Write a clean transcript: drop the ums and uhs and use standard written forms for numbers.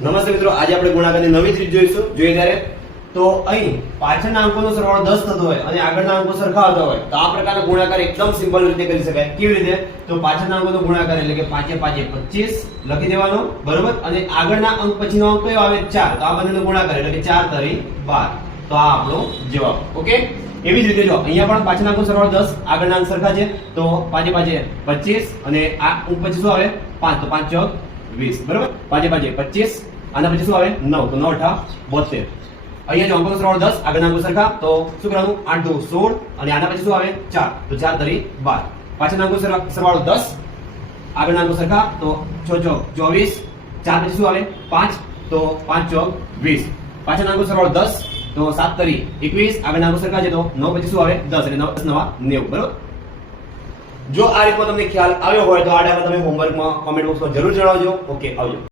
નમસ્તે મિત્રો, આજે આપણે ગુણાકારની નવી રીત જોઈશું. જોઈએ ત્યારે તો અહીં પાછળના અંકોનો સરવાળો 10 થતો હોય અને આગળના અંકો સરખા આવતા હોય તો આ પ્રકારનો ગુણાકાર એકદમ સિમ્પલ રીતે કરી શકાય. કેવી રીતે? તો પાછળના અંકોનો ગુણાકાર એટલે કે 5 5 25 લખી દેવાનો, બરોબર. અને આગળના અંક પછીનો અંક કયો આવે? 4. તો આ બંનેનો ગુણાકાર એટલે કે 4 તરી 12. તો આ આપણો જવાબ. ઓકે, એવી જ રીતે જો અહીંયા પણ પાછળના અંકો સરવાળો 10, આગળના અંક સરખા છે તો 5 5 25 અને આ અંક પછી શું આવે? 5. તો 5 4 20, બરોબર. 5 5 25, આના પછી શું આવે? 9. તો 9 8 72. અહીંયા જો અંકોનો સરવાળો 10, આગળના અંકો સરખા તો શું કરવાનું? 8 2 16 અને આના પછી શું આવે? 4. તો 4 તરી 12. પાછળના અંકો સરવાળો 10, આગળના અંકો સરખા તો 6 4 24, 4 પછી શું આવે? 5. તો 5 4 20. પાછળના અંકો સરવાળો 10 તો 7 તરી 21, આગળના અંકો સરખા છે તો 9 પછી શું આવે? 10 એટલે 9 10 9 90, બરોબર. જો આ રીતમાં તમને ખ્યાલ આવ્યો હોય તો આ ડાયાગ્રામ તમે હોમવર્કમાં કોમેન્ટ બોક્સમાં જરૂર જણાવજો. ઓકે, આવજો.